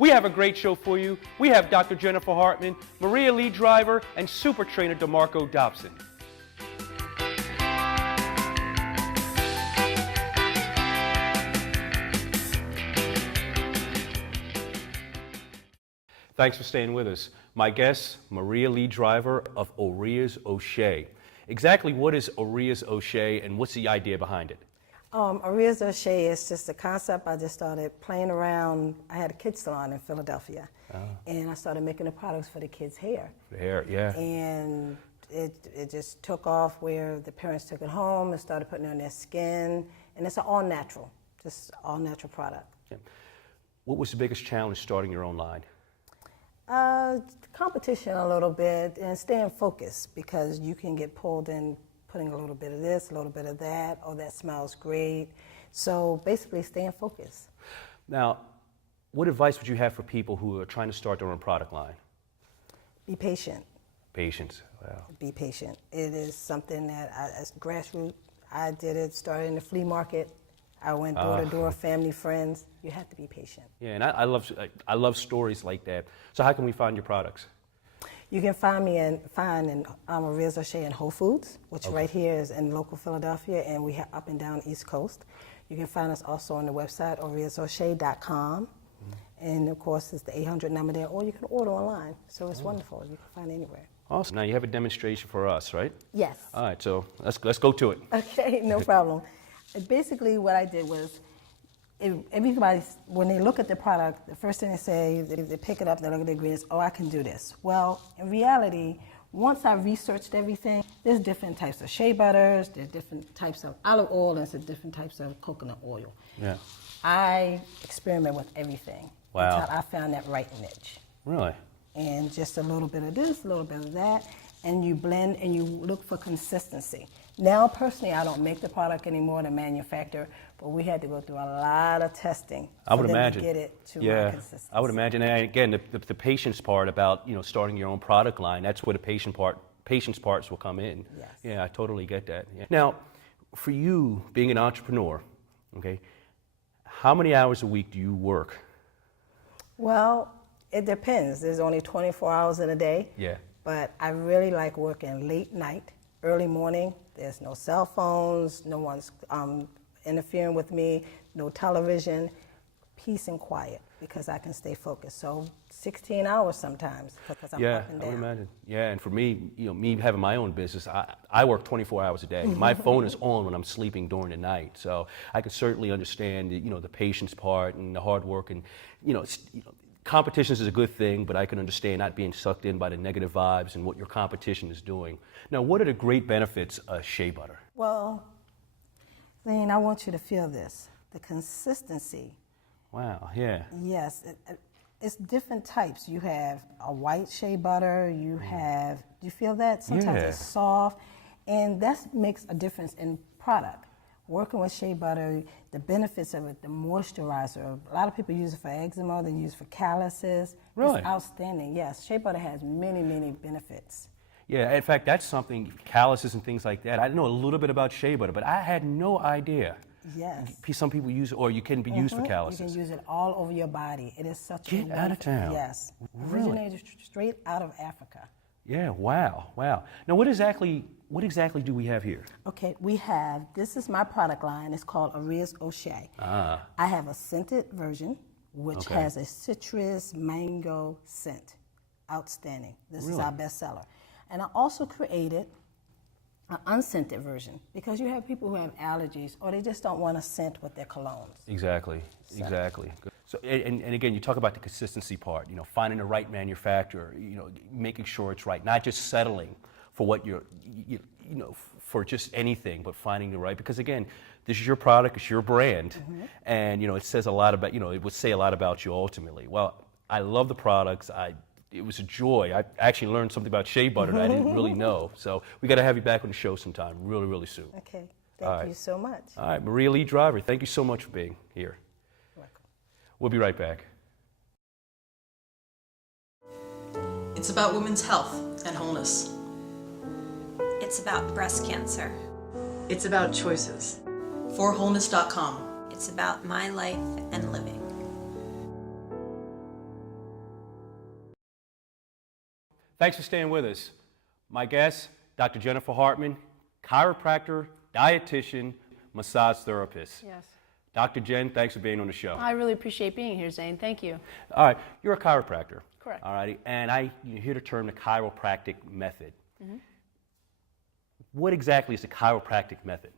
We have a great show for you. We have Dr. Jennifer Hartman, Maria Lee Driver, and super trainer Demarco Dodson. Thanks for staying with us. My guest, Maria Lee Driver of Oria's O'Shea. Exactly what is Oria's O'Shea and what's the idea behind it? Oria's O'Shea is just a concept. I just started playing around. I had a kids salon in Philadelphia, and I started making the products for the kids' hair. The hair, yeah. And it just took off where the parents took it home and started putting it on their skin, and it's an all-natural, just all-natural product. Yeah. What was the biggest challenge starting your own line? Competition a little bit and staying focused, because you can get pulled in putting a little bit of this, a little bit of that, oh, that smells great. So basically staying focused. Now, what advice would you have for people who are trying to start their own product line? Be patient. Patience, wow. Be patient. It is something that, as grassroots, I did it, started in the flea market. I went door to door, family, friends. You have to be patient. Yeah, and I love stories like that. So how can we find your products? You can find me in Oria's O'Shea in Whole Foods, which right here is in local Philadelphia, and we have up and down East Coast. You can find us also on the website, oriasocshea.com. And of course, it's the 800 number there, or you can order online. So it's wonderful. You can find it anywhere. Awesome. Now you have a demonstration for us, right? Yes. All right, so let's go to it. Okay, no problem. Basically, what I did was, everybody, when they look at the product, the first thing they say, they pick it up, they look at the ingredients, oh, I can do this. Well, in reality, once I researched everything, there's different types of shea butters, there's different types of olive oil, and there's different types of coconut oil. Yeah. I experiment with everything. Wow. Until I found that right niche. Really? And just a little bit of this, a little bit of that, and you blend and you look for consistency. Now, personally, I don't make the product anymore, the manufacturer, but we had to go through a lot of testing to get it to my consistency. I would imagine. And again, the patience part about starting your own product line, that's where the patience parts will come in. Yes. Yeah, I totally get that. Yeah. Now, for you being an entrepreneur, okay, how many hours a week do you work? Well, it depends. There's only 24 hours in a day. Yeah. But I really like working late night, early morning. There's no cell phones, no one's interfering with me, no television, peace and quiet, because I can stay focused. So 16 hours sometimes, because I'm up and down. I would imagine. Yeah, and for me, me having my own business, I work 24 hours a day. My phone is on when I'm sleeping during the night, so I can certainly understand the patience part and the hard work, and competitions is a good thing, but I can understand not being sucked in by the negative vibes and what your competition is doing. Now, what are the great benefits of shea butter? Well, Zayne, I want you to feel this, the consistency. Wow, yeah. Yes, it's different types. You have a white shea butter, you have, do you feel that? Sometimes it's soft, and that makes a difference in product. Working with shea butter, the benefits of it, the moisturizer. A lot of people use it for eczema, they use it for calluses. Really? It's outstanding, yes. Shea butter has many, many benefits. Yeah, in fact, that's something, calluses and things like that. I know a little bit about shea butter, but I had no idea. Yes. Some people use it, or you can be used for calluses. You can use it all over your body. It is such a Get out of town. Yes. Really? Originated straight out of Africa. Yeah, wow. Now, what exactly do we have here? Okay, this is my product line. It's called Oria's O'Shea. I have a scented version, which has a citrus mango scent. Outstanding. This is our bestseller. And I also created an unscented version, because you have people who have allergies, or they just don't want a scent with their colognes. Exactly. So, and again, you talk about the consistency part, finding the right manufacturer, making sure it's right, not just settling for what for just anything, but finding the right, because again, this is your product, it's your brand, and it says a lot about, it would say a lot about you ultimately. Well, I love the products. It was a joy. I actually learned something about shea butter that I didn't really know. So we got to have you back on the show sometime, really, really soon. Okay, thank you so much. All right, Maria Lee Driver, thank you so much for being here. You're welcome. We'll be right back. It's about women's health and wholeness. It's about breast cancer. It's about choices. forwholeness.com. It's about my life and living. Thanks for staying with us. My guest, Dr. Jennifer Hartman, chiropractor, dietitian, massage therapist. Yes. Dr. Jen, thanks for being on the show. I really appreciate being here, Zayne. Thank you. All right, you're a chiropractor. Correct. All righty, and you hear the term the chiropractic method. Mm-hmm. What exactly is the chiropractic method?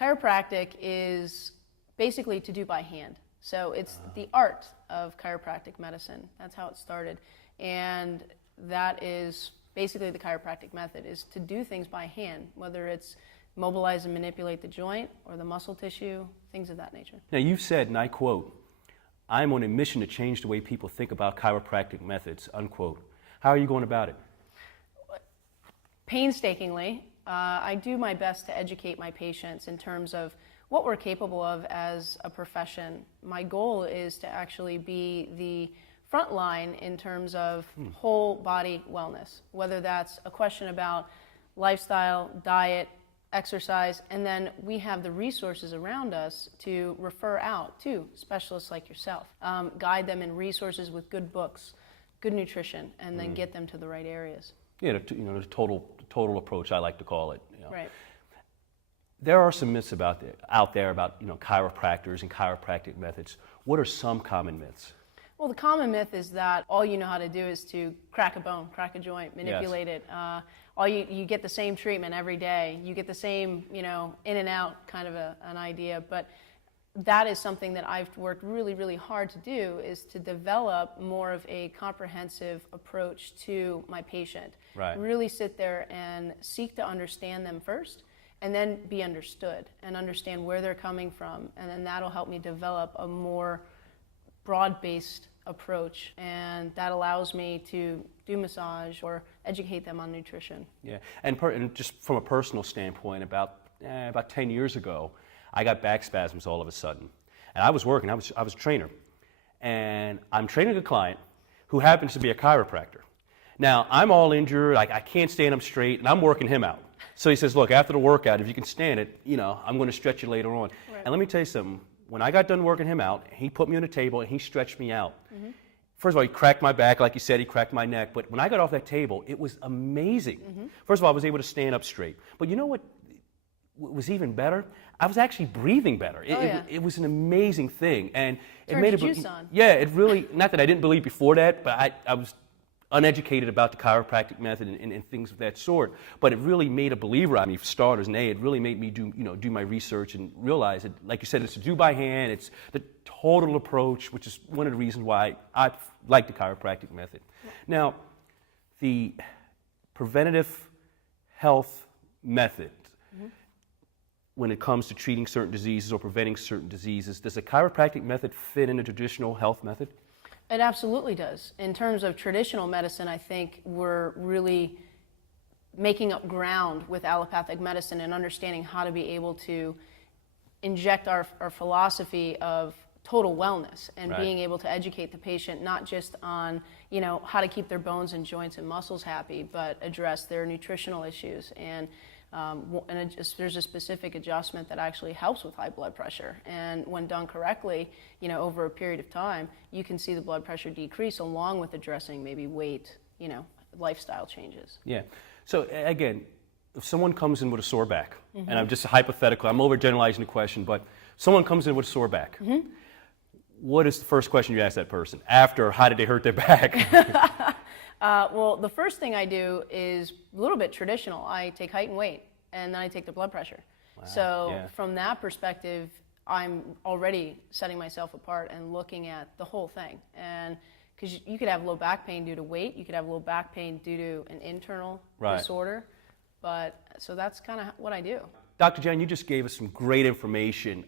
Chiropractic is basically to do by hand. So it's the art of chiropractic medicine. That's how it started. And that is basically the chiropractic method, is to do things by hand, whether it's mobilize and manipulate the joint or the muscle tissue, things of that nature. Now, you've said, and I quote, "I'm on a mission to change the way people think about chiropractic methods," unquote. How are you going about it? Painstakingly, I do my best to educate my patients in terms of what we're capable of as a profession. My goal is to actually be the front line in terms of whole body wellness, whether that's a question about lifestyle, diet, exercise, and then we have the resources around us to refer out to specialists like yourself, guide them in resources with good books, good nutrition, and then get them to the right areas. Yeah, the total approach, I like to call it. Right. There are some myths out there about chiropractors and chiropractic methods. What are some common myths? Well, the common myth is that all you know how to do is to crack a bone, crack a joint, manipulate it. You get the same treatment every day. You get the same, in and out kind of an idea. But that is something that I've worked really, really hard to do, is to develop more of a comprehensive approach to my patient. Right. Really sit there and seek to understand them first, and then be understood and understand where they're coming from. And then that'll help me develop a more broad-based approach, and that allows me to do massage or educate them on nutrition. Yeah, and just from a personal standpoint, about 10 years ago, I got back spasms all of a sudden. And I was working, I was a trainer. And I'm training a client who happens to be a chiropractor. Now, I'm all injured, I can't stand up straight, and I'm working him out. So he says, look, after the workout, if you can stand it, I'm going to stretch you later on. Right. And let me tell you something. When I got done working him out, he put me on the table and he stretched me out. Mm-hmm. First of all, he cracked my back, like you said, he cracked my neck. But when I got off that table, it was amazing. Mm-hmm. First of all, I was able to stand up straight. But you know what was even better? I was actually breathing better. It was an amazing thing. And it made your juice on. Yeah, it really, not that I didn't believe before that, but I was uneducated about the chiropractic method and things of that sort. But it really made a believer out of me, for starters, and it really made me do my research and realize that, like you said, it's to do by hand. It's the total approach, which is one of the reasons why I like the chiropractic method. Yeah. Now, the preventative health method, when it comes to treating certain diseases or preventing certain diseases, does the chiropractic method fit in a traditional health method? It absolutely does. In terms of traditional medicine, I think we're really making up ground with allopathic medicine and understanding how to be able to inject our philosophy of total wellness and Right. being able to educate the patient not just on how to keep their bones and joints and muscles happy, but address their nutritional issues. And there's a specific adjustment that actually helps with high blood pressure. And when done correctly, over a period of time, you can see the blood pressure decrease along with addressing maybe weight, lifestyle changes. Yeah. So again, if someone comes in with a sore back, and I'm just hypothetical, I'm overgeneralizing the question, but someone comes in with a sore back. What is the first question you ask that person after how did they hurt their back? Well, the first thing I do is a little bit traditional. I take height and weight, and then I take their blood pressure. Wow. So from that perspective, I'm already setting myself apart and looking at the whole thing. And because you could have low back pain due to weight, you could have low back pain due to an internal disorder. But so that's kind of what I do. Dr. Jen, you just gave us some great information.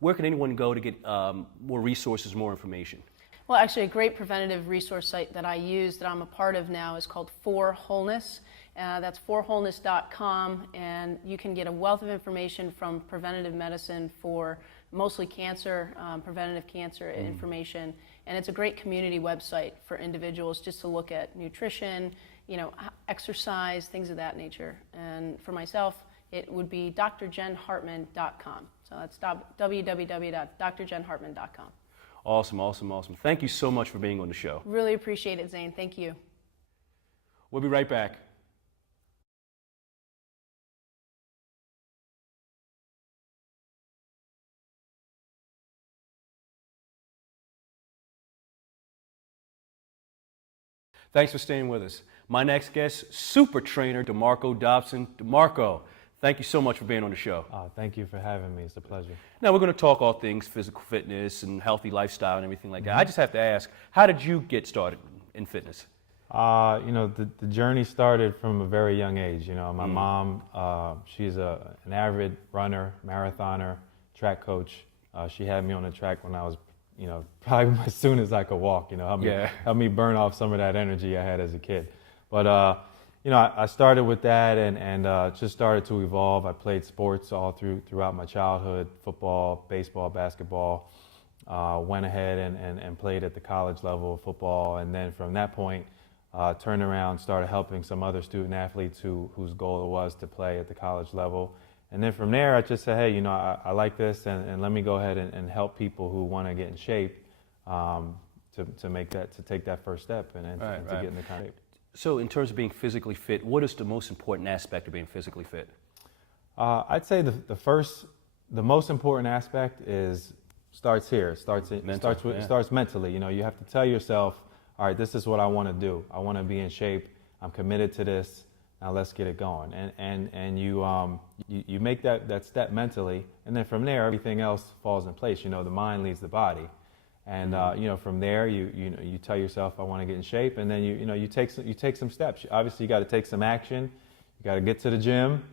Where can anyone go to get more resources, more information? Well, actually, a great preventative resource site that I use, that I'm a part of now, is called For Wholeness. That's forwholeness.com, and you can get a wealth of information from preventative medicine for mostly cancer, preventative cancer information. And it's a great community website for individuals just to look at nutrition, exercise, things of that nature. And for myself, it would be drjenhartman.com. So that's www.drjenhartman.com. Awesome. Thank you so much for being on the show. Really appreciate it, Zayne. Thank you. We'll be right back. Thanks for staying with us. My next guest, super trainer Demarco Dodson. Demarco, thank you so much for being on the show. Thank you for having me. It's a pleasure. Now, we're going to talk all things physical fitness and healthy lifestyle and everything like that. I just have to ask, how did you get started in fitness? The journey started from a very young age. My mom, she's an avid runner, marathoner, track coach. She had me on the track when I was probably as soon as I could walk, help me burn off some of that energy I had as a kid. But, I started with that and just started to evolve. I played sports all throughout my childhood, football, baseball, basketball. Went ahead and played at the college level of football. And then from that point, turned around, started helping some other student athletes whose goal it was to play at the college level. And then from there, I just said, hey, I like this, and let me go ahead and help people who want to get in shape to take that first step and to get in the kind of shape. So in terms of being physically fit, what is the most important aspect of being physically fit? I'd say the most important aspect starts here. It starts mentally. You have to tell yourself, all right, this is what I want to do. I want to be in shape. I'm committed to this. Now let's get it going. And you make that step mentally, and then from there everything else falls in place. The mind leads the body, and from there you tell yourself I want to get in shape, and then you take some steps. Obviously you got to take some action. You got to get to the gym.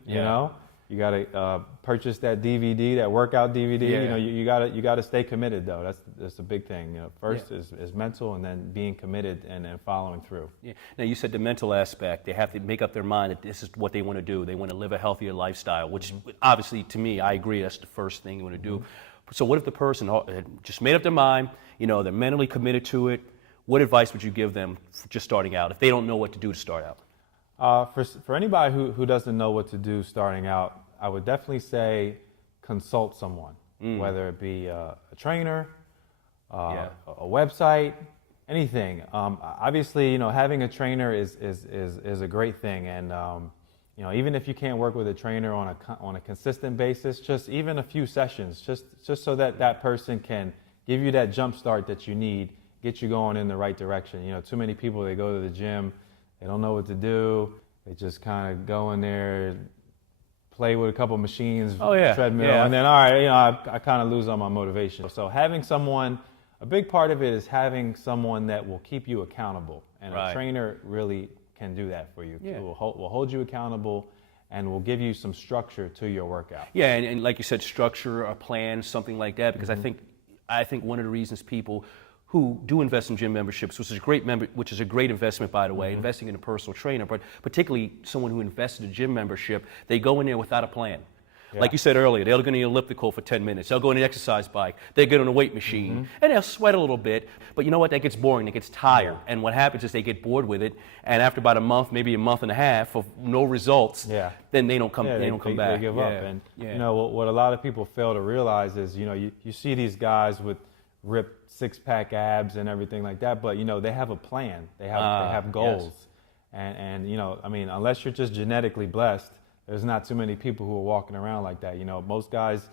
You got to purchase that DVD, that workout DVD. Yeah. You got to stay committed though. That's a big thing. First is mental, and then being committed and then following through. Yeah. Now you said the mental aspect. They have to make up their mind that this is what they want to do. They want to live a healthier lifestyle, which obviously to me, I agree, that's the first thing you want to do. So what if the person had just made up their mind? They're mentally committed to it. What advice would you give them for just starting out if they don't know what to do to start out? For anybody who doesn't know what to do starting out, I would definitely say consult someone, whether it be a trainer, a website, anything. Obviously, having a trainer is a great thing, and even if you can't work with a trainer on a consistent basis, just even a few sessions, just so that person can give you that jump start that you need, get you going in the right direction. Too many people, they go to the gym, they don't know what to do, they just kind of go in there, play with a couple machines, treadmill, and then, all right, I kind of lose all my motivation. So having someone, a big part of it is having someone that will keep you accountable. And a trainer really can do that for you. Yeah. Will hold you accountable and will give you some structure to your workout. Yeah, and like you said, structure, a plan, something like that, because I think one of the reasons people who do invest in gym memberships, which is a great investment, by the way, investing in a personal trainer, but particularly someone who invests in a gym membership, they go in there without a plan. Yeah. Like you said earlier, they'll go on the elliptical for 10 minutes. They'll go on the exercise bike. They get on a weight machine, and they'll sweat a little bit. But you know what? That gets boring. It gets tired. Yeah. And what happens is they get bored with it. And after about a month, maybe a month and a half of no results, then they don't come. They don't come back. They give up. And what a lot of people fail to realize is, you see these guys with ripped six-pack abs and everything like that, but they have a plan. They have goals. Yes. And unless you're just genetically blessed, there's not too many people who are walking around like that. Most guys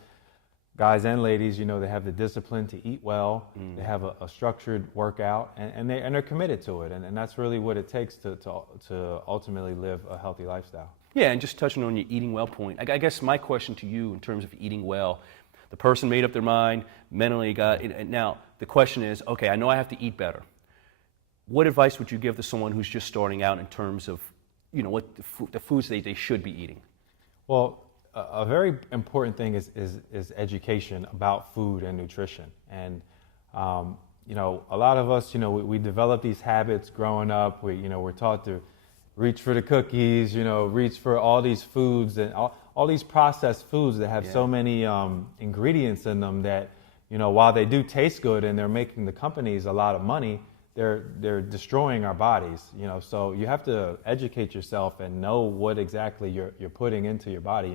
and ladies, they have the discipline to eat well. They have a structured workout, and they're committed to it. And that's really what it takes to ultimately live a healthy lifestyle. Yeah, and just touching on your eating well point, I guess my question to you in terms of eating well, the person made up their mind, mentally got it, and now the question is, okay, I know I have to eat better. What advice would you give to someone who's just starting out in terms of what the foods they should be eating? Well, a very important thing is education about food and nutrition. And, a lot of us, we develop these habits growing up. We're taught to reach for the cookies, reach for all these foods and all these processed foods that have so many ingredients in them that, while they do taste good and they're making the companies a lot of money, they're destroying our bodies, so you have to educate yourself and know what exactly you're putting into your body.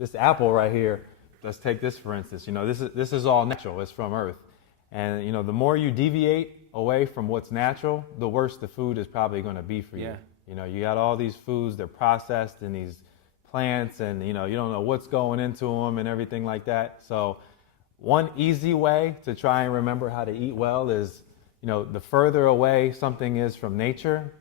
This apple right here, let's take this for instance, this is all natural, it's from Earth. And the more you deviate away from what's natural, the worse the food is probably going to be for you. You know, you got all these foods, they're processed in these plants, and you know, you don't know what's going into them and everything like that. So one easy way to try and remember how to eat well is, you know, the further away something is from nature,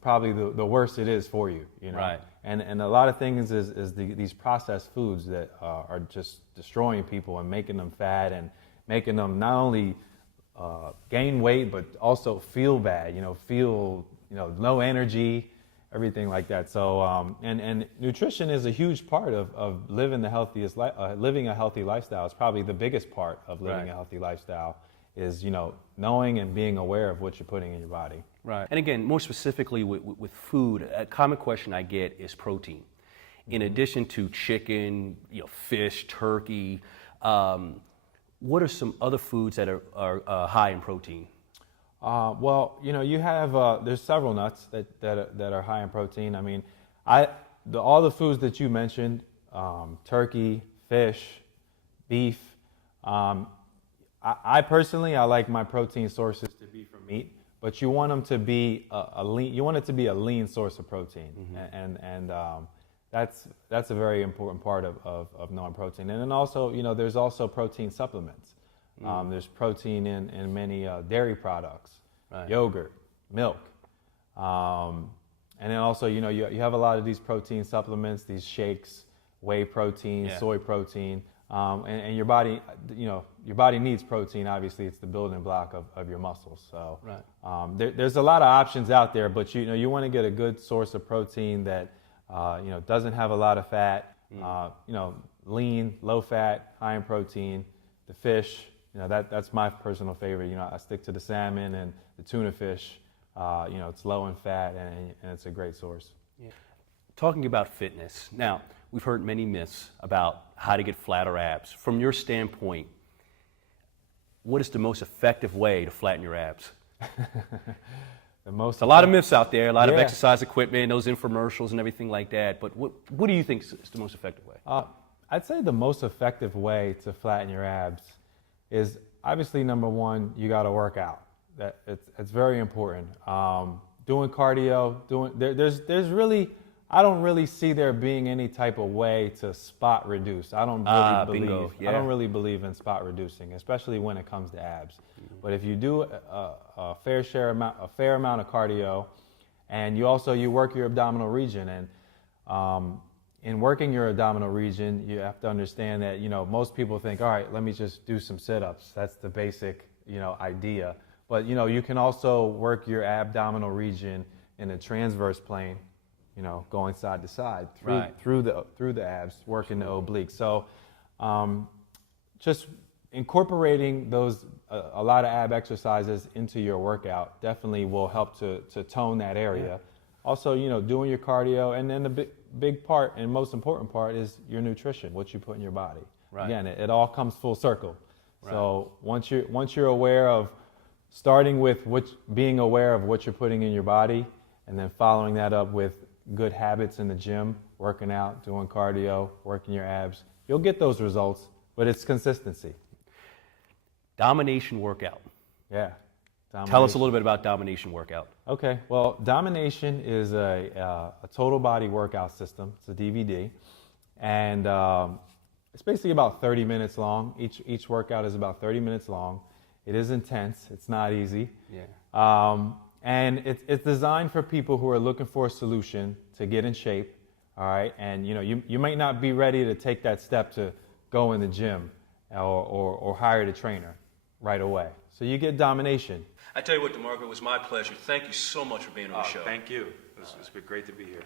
probably the worse it is for you, you know. Right. And a lot of things is these processed foods that are just destroying people and making them fat and making them not only gain weight but also feel bad, you know, low energy, everything like that. So and nutrition is a huge part of living the healthiest living a healthy lifestyle. It's probably the biggest part of living a healthy lifestyle is, you know, knowing and being aware of what you're putting in your body. Right. And again, more specifically with food, a common question I get is protein. In addition to chicken, you know, fish, turkey, what are some other foods that are high in protein? Well, you know, you have there's several nuts that are high in protein. I mean, all the foods that you mentioned, turkey, fish, beef. I personally, I like my protein sources to be from meat, but you want them to be a lean. You want it to be a lean source of protein, and that's a very important part of knowing protein. And then also, you know, there's also protein supplements. There's protein in many dairy products, yogurt, milk, and then also, you know, you have a lot of these protein supplements, these shakes, whey protein, soy protein. And your body, you know, your body needs protein. Obviously, it's the building block of your muscles. So there's a lot of options out there, but you know, you want to get a good source of protein that you know, doesn't have a lot of fat. You know, lean, low fat, high in protein. The fish, you know, that's my personal favorite. You know, I stick to the salmon and the tuna fish. You know, it's low in fat and it's a great source. Yeah. Talking about fitness now. We've heard many myths about how to get flatter abs. From your standpoint, what is the most effective way to flatten your abs? There's a lot of myths out there, a lot of exercise equipment, those infomercials and everything like that. But what do you think is the most effective way? I'd say the most effective way to flatten your abs is obviously, number one, you got to work out. It's very important. Doing cardio, there's really, I don't really see there being any type of way to spot reduce. I don't really believe in spot reducing, especially when it comes to abs. But if you do a fair amount of cardio, and you work your abdominal region, and in working your abdominal region, you have to understand that, you know, most people think, all right, let me just do some sit-ups. That's the basic, you know, idea. But you know, you can also work your abdominal region in a transverse plane. You know, going side to side through the abs, working the obliques. So, just incorporating those a lot of ab exercises into your workout definitely will help to tone that area. Yeah. Also, you know, doing your cardio, and then the big part and most important part is your nutrition, what you put in your body. Right. Again, it all comes full circle. Right. So once you're aware of starting with being aware of what you're putting in your body, and then following that up with good habits in the gym, working out, doing cardio, working your abs, you'll get those results, but it's consistency. Domination workout. Yeah. Domination. Tell us a little bit about domination workout. Okay. Well, domination is a total body workout system. It's a DVD, and it's basically about 30 minutes long. Each workout is about 30 minutes long. It is intense. It's not easy. Yeah. And it's designed for people who are looking for a solution to get in shape, all right? And you know, you might not be ready to take that step to go in the gym or hire a trainer right away. So you get domination. I tell you what, Demarco, it was my pleasure. Thank you so much for being on the show. Thank you. It's been great to be here.